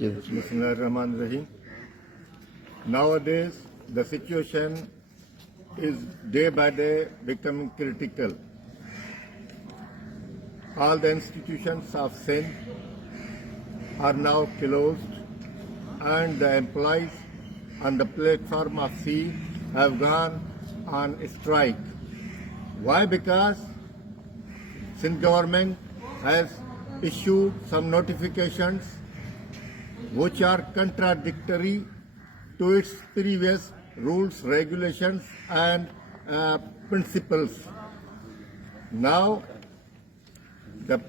Bismillahirrahmanirrahim. Nowadays, the situation is day by day becoming critical. All the institutions of Sindh are now closed, and the employees on the platform of C have gone on strike. Why? Because Sindh government has issued some notifications which are contradictory to its previous rules, regulations and principles. Now, the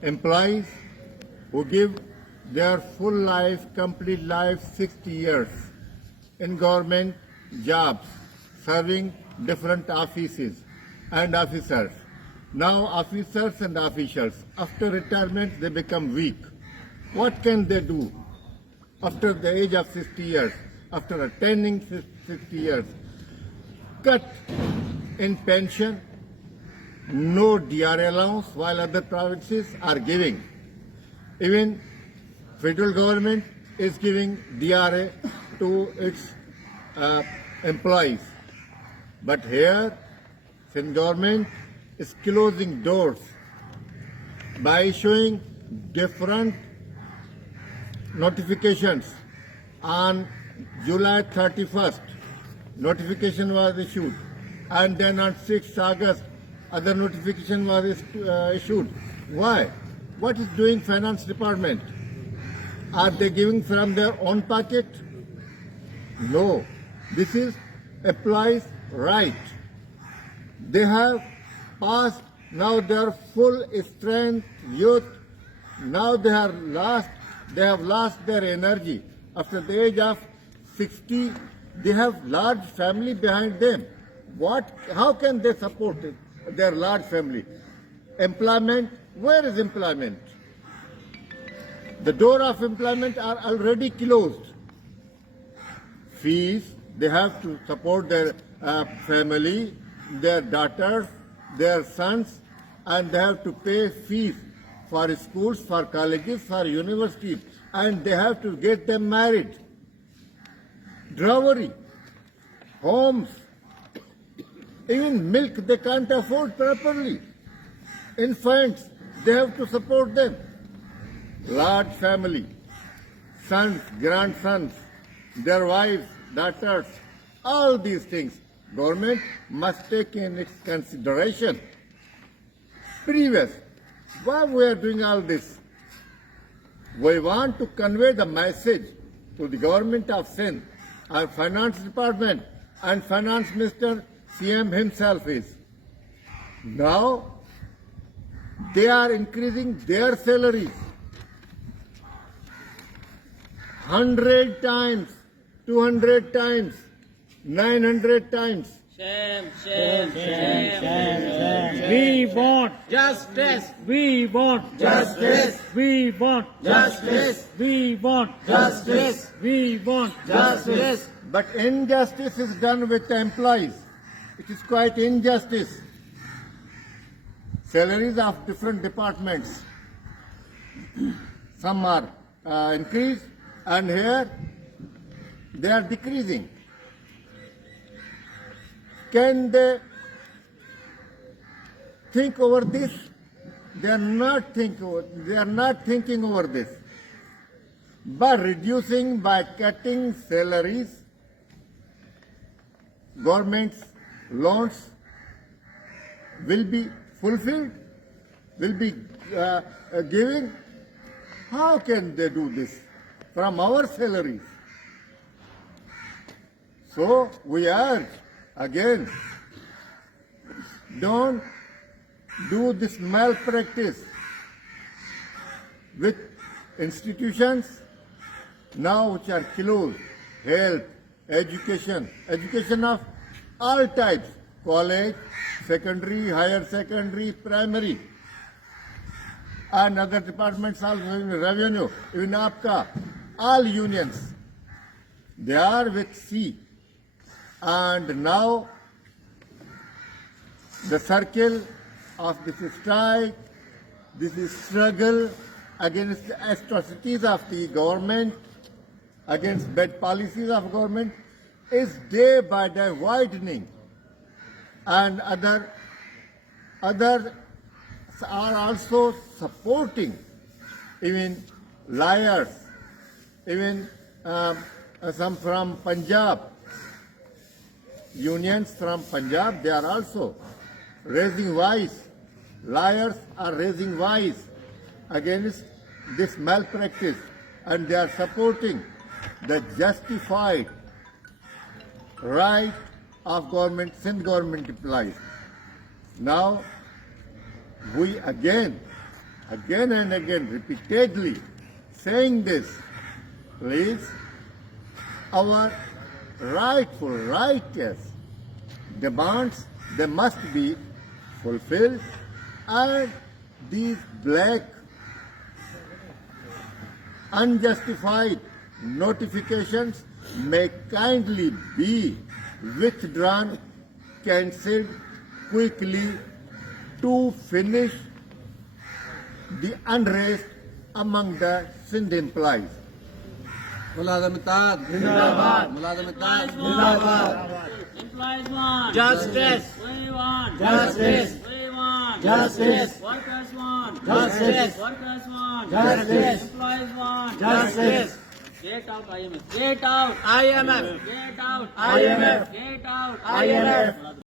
employees who give their full life, complete life, 60 years in government jobs, serving different offices and officers. Now officers and officials, after retirement they become weak. What can they do after the age of 60 years, after attaining 60 years? Cut in pension, no DRA allowance while other provinces are giving. Even federal government is giving DRA to its employees. But here, Sindh government is closing doors by issuing different notifications. On July 31st, notification was issued, and then on 6th August, other notification was issued. Why? What is doing finance department? Are they giving from their own pocket? No. This is employees' right. They have passed now their full strength, youth. Now they have lost their energy. After the age of 60, they have large family behind them. How can they support their large family? Employment, where is employment? The door of employment are already closed. Fees, they have to support their family, their daughters, their sons, and they have to pay fees for schools, for colleges, for universities, and they have to get them married. Dowry, homes, even milk they can't afford properly. Infants, they have to support them. Large family, sons, grandsons, their wives, daughters, all these things government must take in its consideration. Previous, why we are doing all this? We want to convey the message to the government of Sindh, our finance department and finance minister CM himself is. Now they are increasing their salaries 100 times, 200 times, 900 times. Shame, shame, shame, shame. We want Justice. We want Justice. We want Justice. We want Justice. We want Justice. But injustice is done with the employees. It is quite injustice. Salaries of different departments, some are increased, and here they are decreasing. Can they think over this? They are not thinking over this. By reducing, by cutting salaries, government's loans will be fulfilled, will be giving. How can they do this? From our salaries. So we urge again, don't do this malpractice with institutions now which are closed. Health, education of all types, college, secondary, higher secondary, primary, and other departments also, revenue, even APCA, all unions, they are with C. And now the circle of this strike, this struggle against the atrocities of the government, against bad policies of government, is day by day widening, and others are also supporting, even liars, even some from Punjab, unions from Punjab, they are also raising voice. Liars are raising voice against this malpractice, and they are supporting the justified right of government, Sindh government employees. Now, we again and again, repeatedly saying this, please, our righteous demands, they must be fulfilled, and these black, unjustified notifications may kindly be withdrawn, cancelled quickly to finish the unrest among the Sindh employees. मुलाजम इत्तेहाद जिंदाबाद मुलाजम इत्तेहाद जिंदाबाद Employees want Justice. We want Justice. We want Justice. Workers want Justice. Workers want Justice. Employees want Justice. Get out IMF. Get out IMF. Get out IMF. Get out IMF.